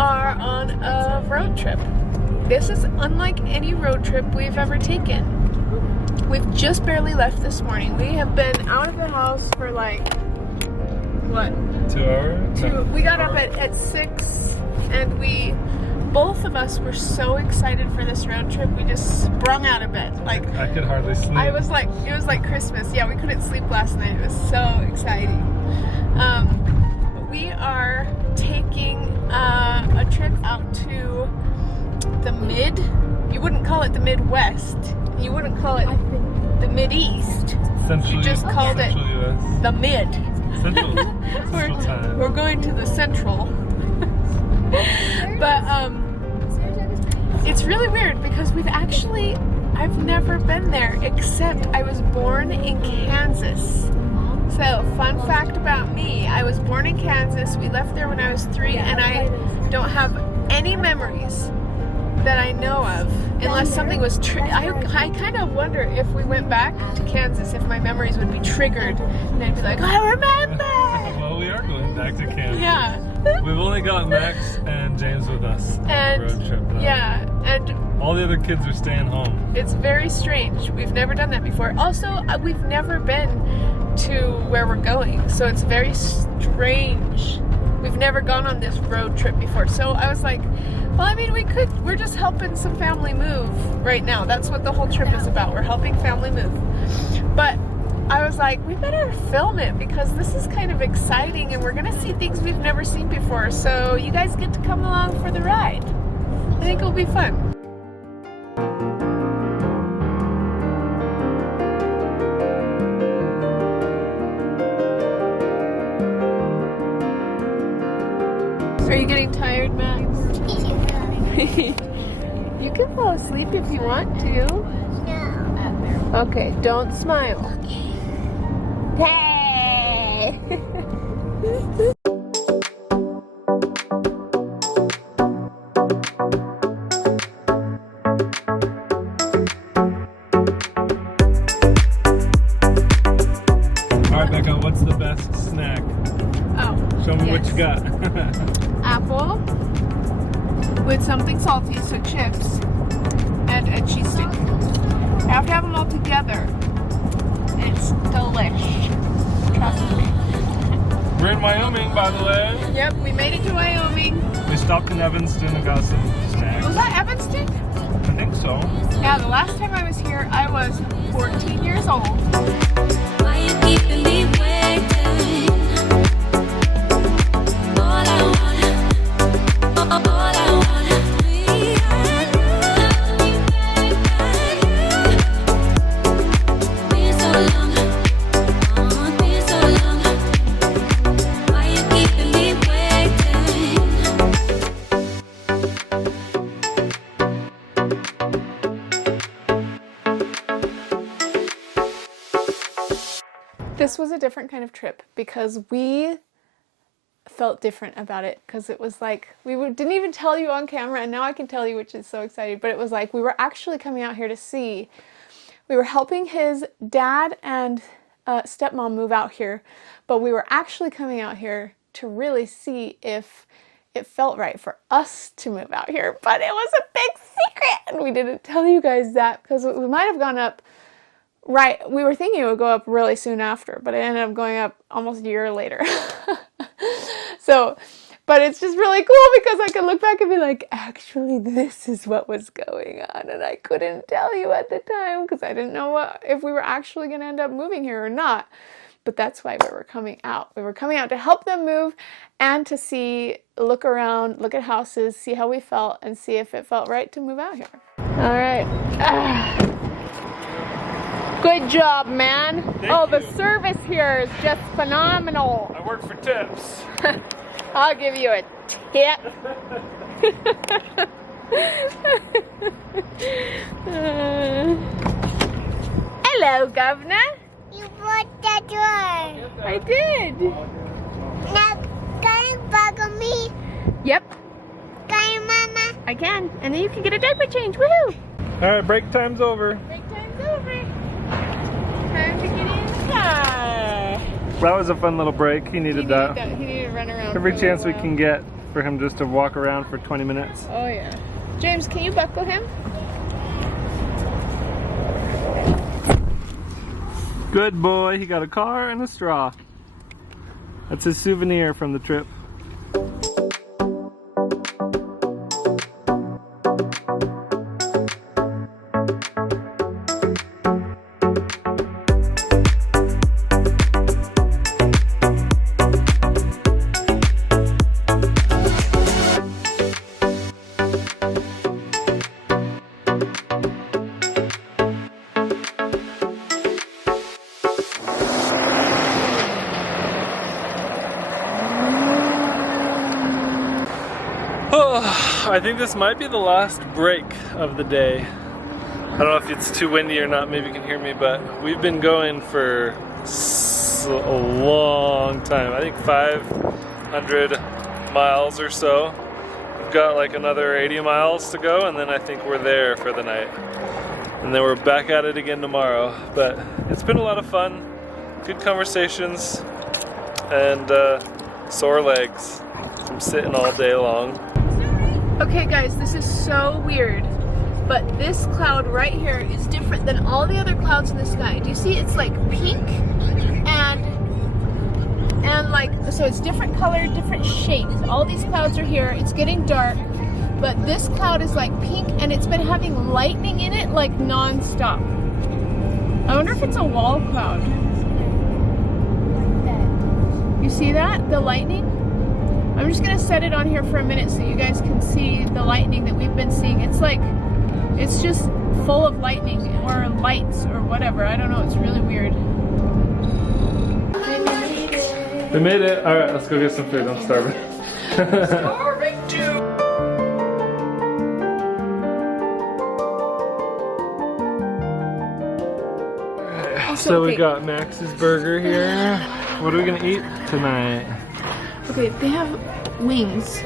are on a road trip. This is unlike any road trip we've ever taken. We've just barely left this morning. We have been out of the house for like, what? 2 hours? We got up at 6 and both of us were so excited for this road trip. We just sprung out of bed. Like, I could hardly sleep. it was like Christmas. Yeah, we couldn't sleep last night. It was so exciting. We are taking a trip out to the you wouldn't call it the Midwest. You wouldn't call it the Mid-East. You just called it US. the Mid. Central. Time. We're going to the Central. But it's really weird because I've never been there, except I was born in Kansas. So, fun fact about me, I was born in Kansas. We left there when I was 3, and I don't have any memories that I know of, unless something was I kind of wonder if we went back to Kansas, if my memories would be triggered, and I'd be like, I remember! Well, we are going back to Kansas. Yeah. We've only got Max and James with us on the road trip. Yeah, and all the other kids are staying home. It's very strange. We've never done that before. Also, we've never been to where we're going, so it's very strange. We've never gone on this road trip before, so I was like, well, I mean, we're just helping some family move right now. That's what the whole trip is about. We're helping family move. But I was like, we better film it because this is kind of exciting and we're gonna see things we've never seen before. So you guys get to come along for the ride. I think it'll be fun. Are you getting tired, Max? You can fall asleep if you want to. No. Okay, don't smile. Hey! Alright, Becca, what's the best snack? Oh. Show me what you got. Apple with something salty, so chips, and a cheese stick. I have to have them all together. It's delish. Trust me. We're in Wyoming, by the way. Yep, we made it to Wyoming. We stopped in Evanston and got some snacks. Was that Evanston? I think so. Yeah, the last time I was here, I was 14 years old. Why you keeping me waiting? All I wanna be been so long, been so long. Why you keeping me waiting? This was a different kind of trip because we felt different about it, because it was like didn't even tell you on camera, and now I can tell you, which is so exciting. But it was like we were actually coming out here to see. We were helping his dad and stepmom move out here, but we were actually coming out here to really see if it felt right for us to move out here. But it was a big secret, and we didn't tell you guys that because we might have gone up. Right, we were thinking it would go up really soon after, but it ended up going up almost a year later. So, but it's just really cool because I can look back and be like, actually, this is what was going on, and I couldn't tell you at the time because I didn't know if we were actually going to end up moving here or not. But that's why we were coming out. We were coming out to help them move and to look around, look at houses, see how we felt, and see if it felt right to move out here. All right. Good job, man. Thank the you. service here is just phenomenal. I work for tips. I'll give you a tip. Hello, Governor. You brought that door. I did. Now, can you bug me? Yep, Can you, Mama? I can. And then you can get a diaper change. Woohoo! Alright, break time's over. Break time's over. Time to get inside. That was a fun little break. He needed that. He needed to run around. Every for a chance we little can get. for him just to walk around for 20 minutes. Oh yeah. James, can you buckle him? Good boy, he got a car and a straw. That's his souvenir from the trip. I think this might be the last break of the day. I don't know if it's too windy or not, maybe you can hear me, but we've been going for a long time. I think 500 miles or so. We've got like another 80 miles to go, and then I think we're there for the night. And then we're back at it again tomorrow. But it's been a lot of fun, good conversations, and sore legs from sitting all day long. Okay guys, this is so weird, but this cloud right here is different than all the other clouds in the sky. Do you see? It's like pink and like, so it's different color, different shape. All these clouds are here. It's getting dark, but this cloud is like pink and it's been having lightning in it like non-stop. I wonder if it's a wall cloud. You see that? The lightning? I'm just gonna set it on here for a minute so you guys can see the lightning that we've been seeing. It's like, it's just full of lightning or lights or whatever. I don't know, it's really weird. We made it. All right, let's go get some food. I'm starving. Starving too. So we got Max's Burger here. What are we gonna eat tonight? Okay, they have wings.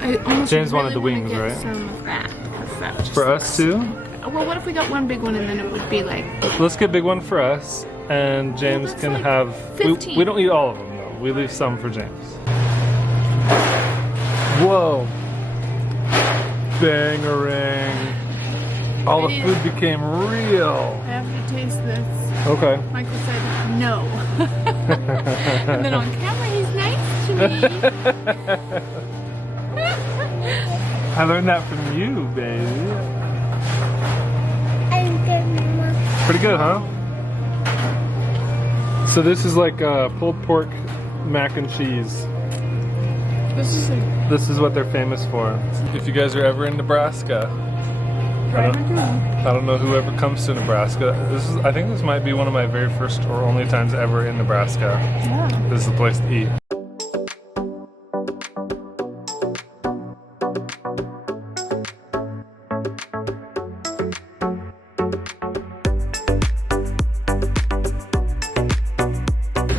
I almost James really wanted the wanna wings, get right? Some of that. 'Cause that just For us looks too? good. Well, what if we got one big one and then it would be like, Let's get a big one for us, and James that's can like have. 15. We don't eat all of them though. We leave some for James. Whoa! Bangarang! All the It food became real. I have to taste this. Okay. Michael said no. And then on camera he's nice to me. I learned that from you, baby. I'm good, Mama. Pretty good, huh? So this is like pulled pork mac and cheese. This is what they're famous for. If you guys are ever in Nebraska, I don't know whoever comes to Nebraska. I think this might be one of my very first or only times ever in Nebraska. Yeah. This is the place to eat.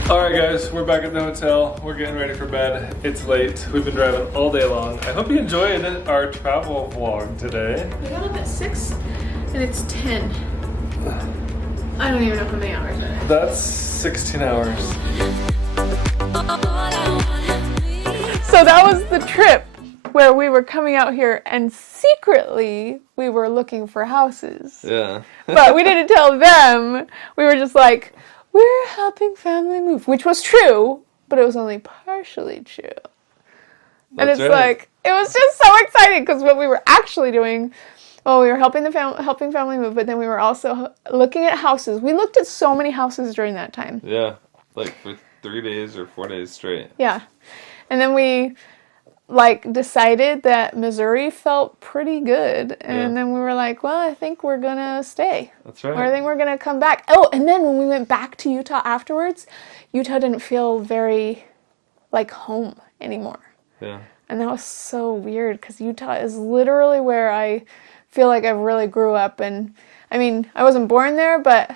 Alright guys, we're back at the hotel. We're getting ready for bed. It's late. We've been driving all day long. I hope you enjoyed our travel vlog today. We got up at 6 and it's 10. I don't even know how many hours it is. That's 16 hours. So that was the trip where we were coming out here and secretly we were looking for houses. Yeah. But we didn't tell them. We were just like, we're helping family move, which was true, but it was only partially true. And it's like, it was just so exciting because what we were actually doing, well, we were helping family move, but then we were also looking at houses. We looked at so many houses during that time. Yeah, like for 3 days or 4 days straight. Yeah. And then we like decided that Missouri felt pretty good. And then we were like, well, I think we're gonna stay. That's right. Or I think we're gonna come back. Oh, and then when we went back to Utah afterwards, Utah didn't feel very like home anymore. Yeah. And that was so weird because Utah is literally where I feel like I really grew up. And I mean, I wasn't born there, but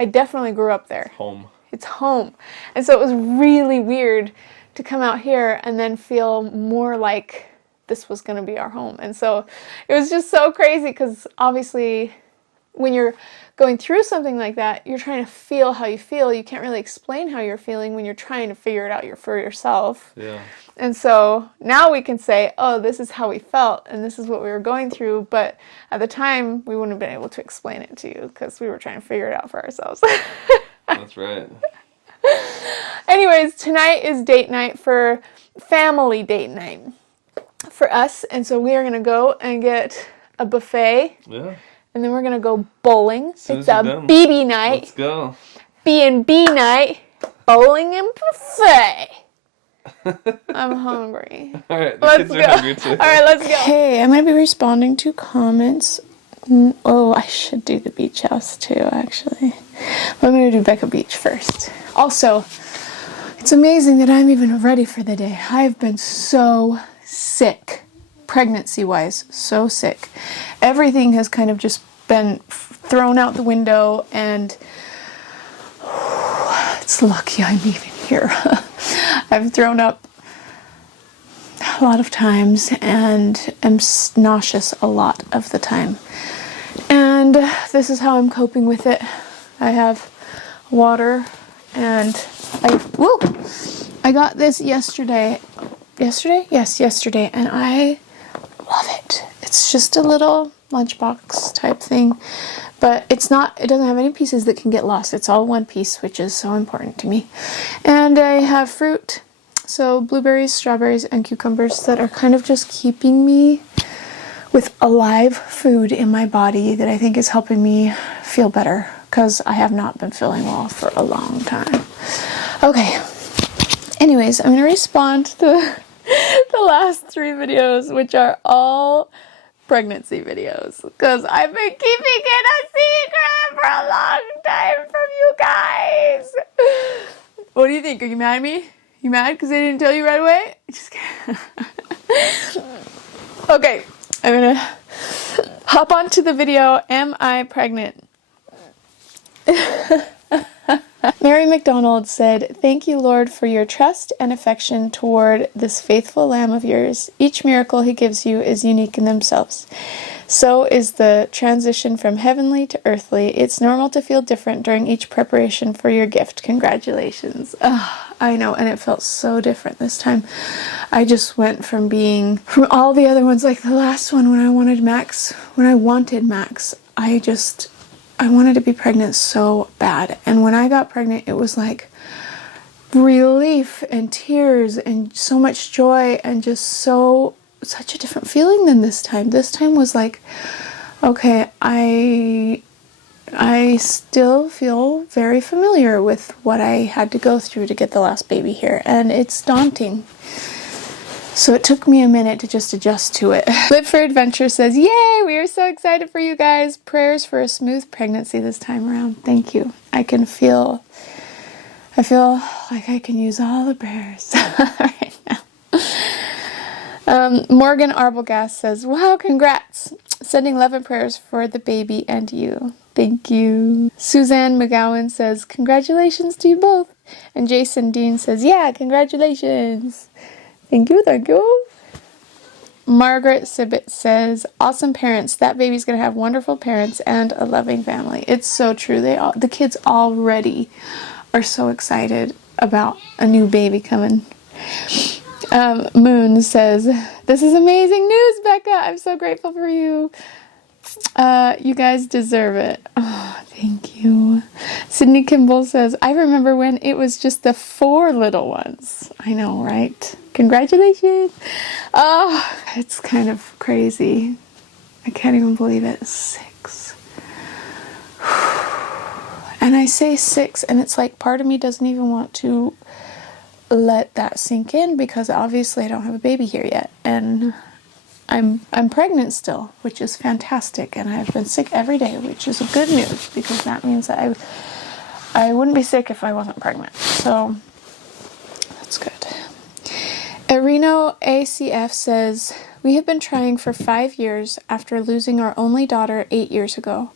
I definitely grew up there. Home. It's home. And so it was really weird to come out here and then feel more like this was going to be our home. And so it was just so crazy because obviously when you're going through something like that, you're trying to feel how you feel. You can't really explain how you're feeling when you're trying to figure it out for yourself. Yeah. And so now we can say, oh, this is how we felt and this is what we were going through. But at the time, we wouldn't have been able to explain it to you because we were trying to figure it out for ourselves. That's right. Anyways, tonight is date night for family date night for us. And so we are going to go and get a buffet. Yeah. And then we're going to go bowling. Soon It's as a you're done, BB night. Let's go. B&B night. Bowling and buffet. I'm hungry. All right, the Let's kids go. are hungry too. All right, let's go. Hey, I'm going to be responding to comments. Oh, I should do the beach house too, actually. But I'm going to do Becca Beach first. Also, it's amazing that I'm even ready for the day. I've been so sick, pregnancy-wise, so sick. Everything has kind of just been thrown out the window, and it's lucky I'm even here. I've thrown up a lot of times and am nauseous a lot of the time. And this is how I'm coping with it. I have water, and I got this yesterday. Yesterday? Yes, yesterday. And I love it. It's just a little lunchbox type thing. But it doesn't have any pieces that can get lost. It's all one piece, which is so important to me. And I have fruit. So blueberries, strawberries, and cucumbers that are kind of just keeping me with alive food in my body that I think is helping me feel better, because I have not been feeling well for a long time. Okay. Anyways, I'm going to respond to the last 3 videos, which are all pregnancy videos, because I've been keeping it a secret for a long time from you guys. What do you think? Are you mad at me? You mad because I didn't tell you right away? Just kidding. Okay, I'm gonna hop onto the video. Am I pregnant? Mary McDonald said, "Thank you, Lord, for your trust and affection toward this faithful lamb of yours. Each miracle he gives you is unique in themselves. So is the transition from heavenly to earthly. It's normal to feel different during each preparation for your gift. Congratulations." I know, and it felt so different this time. I just went from all the other ones, like the last one when I wanted Max, I wanted to be pregnant so bad. And when I got pregnant, it was like relief and tears and so much joy and just such a different feeling than this time. This time was like, okay, I still feel very familiar with what I had to go through to get the last baby here, and it's daunting. So it took me a minute to just adjust to it. Live for Adventure says, "Yay, we are so excited for you guys. Prayers for a smooth pregnancy this time around." Thank you. I feel like I can use all the prayers right now. Morgan Arbogast says, "Wow, congrats. Sending love and prayers for the baby and you." Thank you. Suzanne McGowan says, "Congratulations to you both." And Jason Dean says, "Yeah, congratulations." Thank you, thank you. Margaret Sibbett says, "Awesome parents. That baby's going to have wonderful parents and a loving family." It's so true. The kids already are so excited about a new baby coming. Moon says, "This is amazing news, Becca. I'm so grateful for you. You guys deserve it." Oh, thank you. Sydney Kimball says, "I remember when it was just the 4 little ones." I know, right? Congratulations. Oh, it's kind of crazy. I can't even believe it. 6. And I say 6, and it's like part of me doesn't even want to let that sink in, because obviously I don't have a baby here yet. And I'm pregnant still, which is fantastic, and I've been sick every day, which is good news, because that means that I wouldn't be sick if I wasn't pregnant. So that's good. Erino ACF says, "We have been trying for 5 years after losing our only daughter 8 years ago.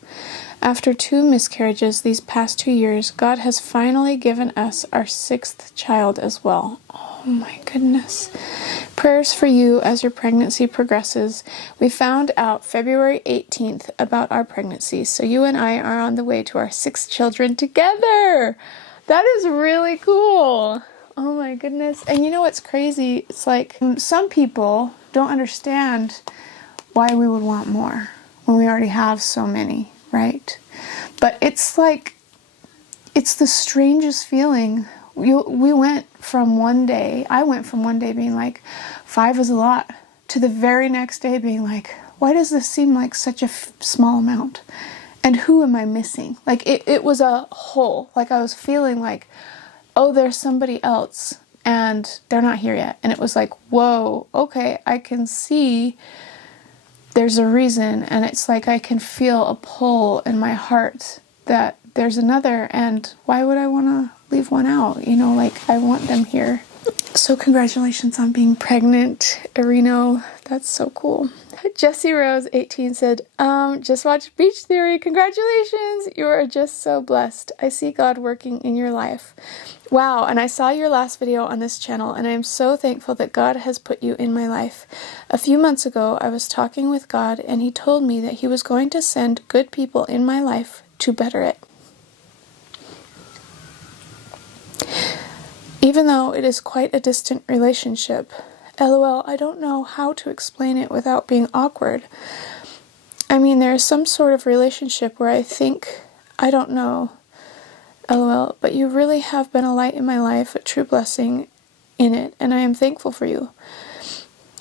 After 2 miscarriages these past 2 years, God has finally given us our 6th child as well. Oh my goodness. Prayers for you as your pregnancy progresses. We found out February 18th about our pregnancy, so you and I are on the way to our 6 children together. That is really cool. Oh my goodness. And you know what's crazy? It's like some people don't understand why we would want more when we already have so many, right? But it's like, it's the strangest feeling. We went from one day, I went from one day being like, 5 is a lot, to the very next day being like, why does this seem like such a small amount? And who am I missing? Like, it was a hole. Like, I was feeling like, oh, there's somebody else, and they're not here yet. And it was like, whoa, okay, I can see there's a reason, and it's like I can feel a pull in my heart that there's another, and why would I want to leave one out? You know, like, I want them here. So congratulations on being pregnant, Irino. That's so cool. Jessie Rose, 18, said, just watched Beach Theory. Congratulations. You are just so blessed. I see God working in your life. Wow. And I saw your last video on this channel, and I am so thankful that God has put you in my life. A few months ago, I was talking with God, and he told me that he was going to send good people in my life to better it. Even though it is quite a distant relationship, LOL, I don't know how to explain it without being awkward. I mean, there is some sort of relationship where I think, I don't know, LOL, but you really have been a light in my life, a true blessing in it, and I am thankful for you.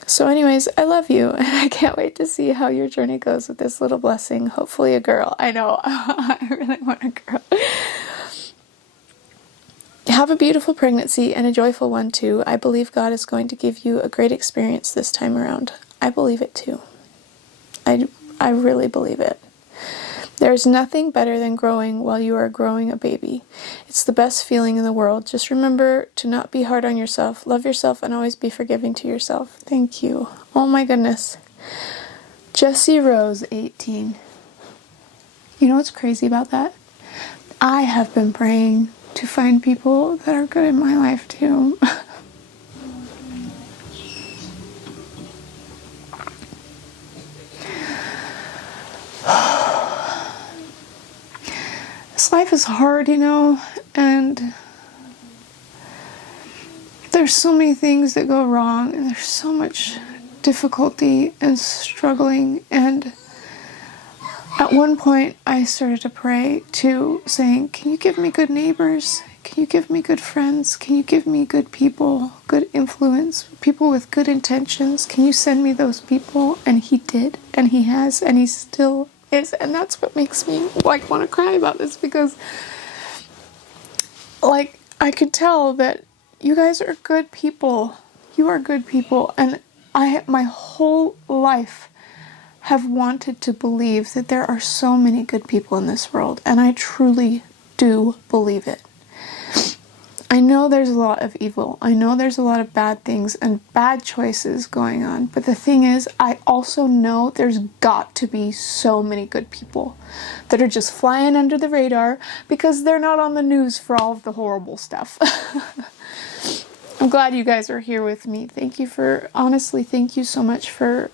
So anyways, I love you, and I can't wait to see how your journey goes with this little blessing. Hopefully a girl. I know, I really want a girl. Have a beautiful pregnancy and a joyful one too. I believe God is going to give you a great experience this time around. I believe it too. I really believe it. There is nothing better than growing while you are growing a baby. It's the best feeling in the world. Just remember to not be hard on yourself. Love yourself and always be forgiving to yourself. Thank you. Oh my goodness. Jessie Rose, 18. You know what's crazy about that? I have been praying to find people that are good in my life too. This life is hard, you know, and there's so many things that go wrong, and there's so much difficulty and struggling, and at one point I started to pray too, saying, can you give me good neighbors? Can you give me good friends? Can you give me good people, good influence, people with good intentions? Can you send me those people? And he did, and he has, and he still is. And that's what makes me like want to cry about this, because like I could tell that you guys are good people. You are good people, and I my whole life have wanted to believe that there are so many good people in this world, and I truly do believe it. I know there's a lot of evil. I know there's a lot of bad things and bad choices going on, but the thing is, I also know there's got to be so many good people that are just flying under the radar because they're not on the news for all of the horrible stuff. I'm glad you guys are here with me. Thank you honestly, thank you so much for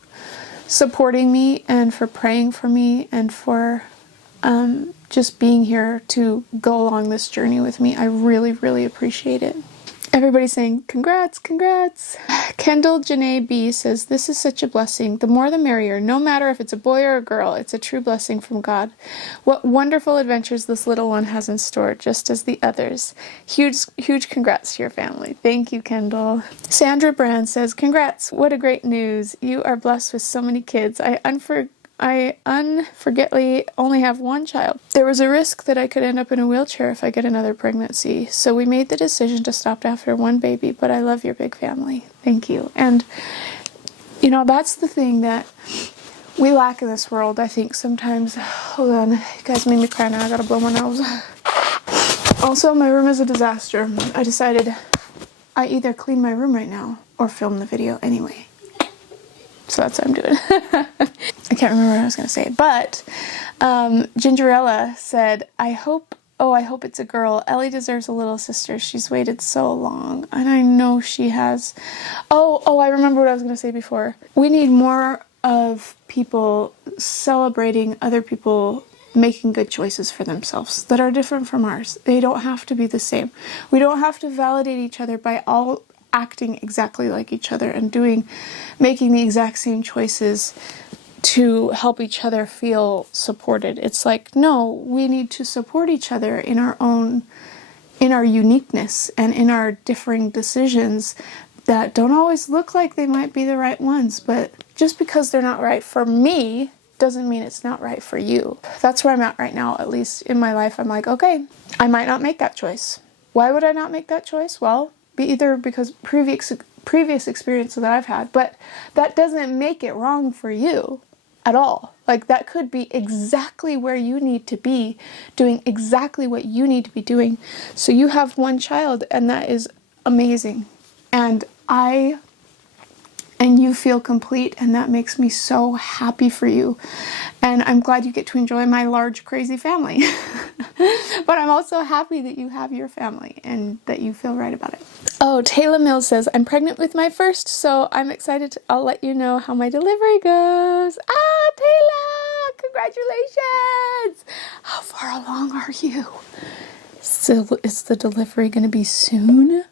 supporting me and for praying for me and for just being here to go along this journey with me. I really, really appreciate it. Everybody's saying, congrats, congrats. Kendall Janae B says, this is such a blessing. The more the merrier. No matter if it's a boy or a girl, it's a true blessing from God. What wonderful adventures this little one has in store, just as the others. Huge, huge congrats to your family. Thank you, Kendall. Sandra Brand says, congrats. What a great news. You are blessed with so many kids. I unforgettably only have one child. There was a risk that I could end up in a wheelchair if I get another pregnancy, so we made the decision to stop after one baby, but I love your big family. Thank you. And, you know, that's the thing that we lack in this world, I think, sometimes. Hold on, you guys made me cry now. I gotta blow my nose. Also, my room is a disaster. I decided I either clean my room right now or film the video anyway. So that's what I'm doing. I can't remember what I was going to say, but Gingerella said, I hope it's a girl. Ellie deserves a little sister. She's waited so long. And I know she has. Oh, I remember what I was going to say before. We need more of people celebrating other people making good choices for themselves that are different from ours. They don't have to be the same. We don't have to validate each other by all acting exactly like each other and making the exact same choices to help each other feel supported. It's like, no, we need to support each other in our uniqueness and in our differing decisions that don't always look like they might be the right ones, but just because they're not right for me doesn't mean it's not right for you. That's where I'm at right now, at least in my life. I'm like, okay, I might not make that choice. Why would I not make that choice? Well, either because previous experiences that I've had, but that doesn't make it wrong for you at all. Like, that could be exactly where you need to be, doing exactly what you need to be doing. So you have one child, and that is amazing. And you feel complete, and that makes me so happy for you. And I'm glad you get to enjoy my large, crazy family. But I'm also happy that you have your family and that you feel right about it. Oh, Taylor Mills says, I'm pregnant with my first, so I'm excited. I'll let you know how my delivery goes. Ah, Taylor! Congratulations! How far along are you? Is the delivery going to be soon?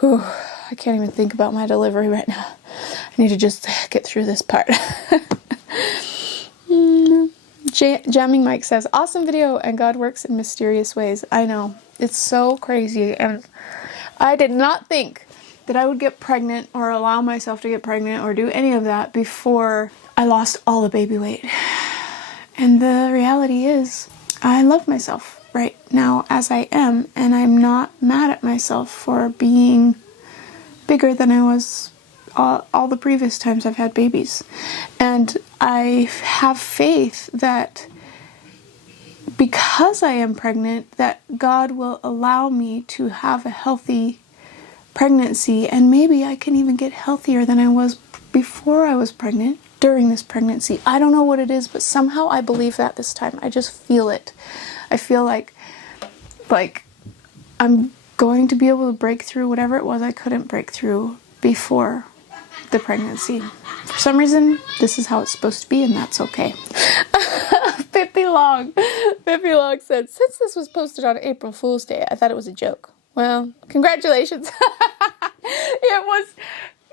Whew, I can't even think about my delivery right now. I need to just get through this part. Jamming Mike says, awesome video, and God works in mysterious ways. I know. It's so crazy, and I did not think that I would get pregnant or allow myself to get pregnant or do any of that before I lost all the baby weight. And the reality is, I love myself right now as I am, and I'm not mad at myself for being bigger than I was all the previous times I've had babies. And I have faith that because I am pregnant, that God will allow me to have a healthy pregnancy, and maybe I can even get healthier than I was before I was pregnant during this pregnancy. I don't know what it is, but somehow I believe that this time. I just feel it. I feel like I'm going to be able to break through whatever it was I couldn't break through before the pregnancy. For some reason, this is how it's supposed to be, and that's okay. Pippi Long said, since this was posted on April Fool's Day, I thought it was a joke. Well, congratulations. It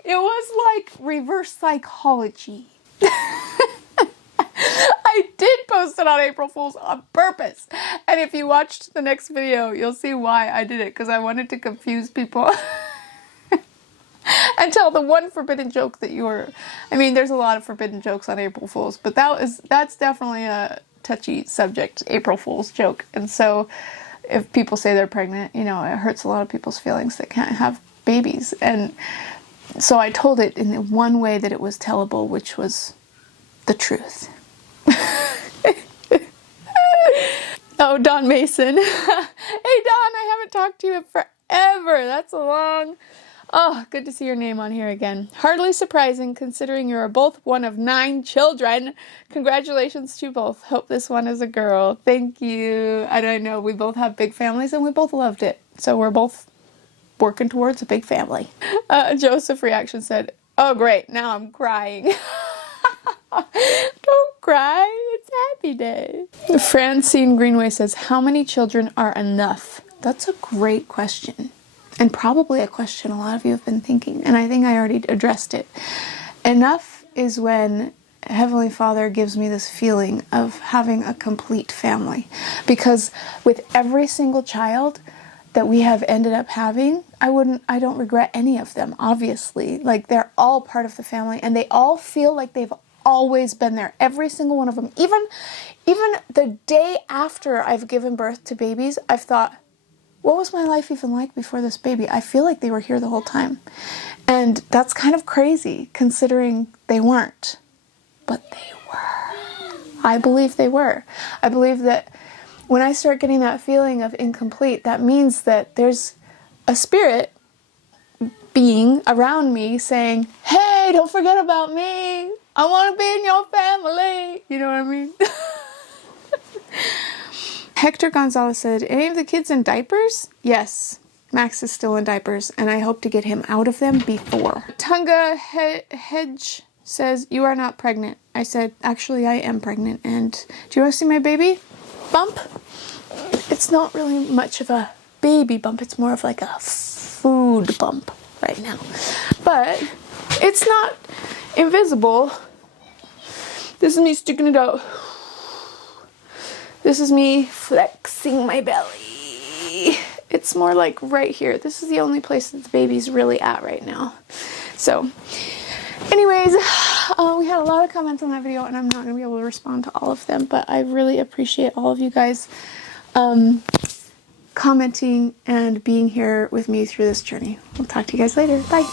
was like reverse psychology. I did post it on April Fool's on purpose. And if you watched the next video, you'll see why I did it, because I wanted to confuse people. And tell the one forbidden joke that there's a lot of forbidden jokes on April Fool's, but that's definitely a touchy subject, April Fool's joke. And so if people say they're pregnant, it hurts a lot of people's feelings that can't have babies. And so I told it in the one way that it was tellable, which was the truth. Oh, Don Mason. Hey, Don, I haven't talked to you in forever. That's a long... Oh, good to see your name on here again. Hardly surprising, considering you are both one of 9 children. Congratulations to both. Hope this one is a girl. Thank you. And I know we both have big families, and we both loved it. So we're both working towards a big family. Joseph Reaction said, oh, great. Now I'm crying. Don't cry. It's happy day. Francine Greenway says, how many children are enough? That's a great question. And probably a question a lot of you have been thinking. And I think I already addressed it. Enough is when Heavenly Father gives me this feeling of having a complete family. Because with every single child that we have ended up having, I don't regret any of them, obviously. Like, they're all part of the family, and they all feel like they've always been there. Every single one of them. Even the day after I've given birth to babies, I've thought, what was my life even like before this baby? I feel like they were here the whole time. And that's kind of crazy, considering they weren't. But they were. I believe they were. I believe that when I start getting that feeling of incomplete, that means that there's a spirit being around me saying, hey, don't forget about me. I want to be in your family. You know what I mean? Hector Gonzalez said, any of the kids in diapers? Yes. Max is still in diapers, and I hope to get him out of them before. Tunga Hedge says, you are not pregnant. I said, actually, I am pregnant, and do you want to see my baby bump? It's not really much of a baby bump. It's more of like a food bump right now. But it's not invisible. This is me sticking it out. This is me flexing my belly. It's more like right here. This is the only place that the baby's really at right now. So, anyways, we had a lot of comments on that video, and I'm not going to be able to respond to all of them, but I really appreciate all of you guys commenting and being here with me through this journey. I'll talk to you guys later. Bye.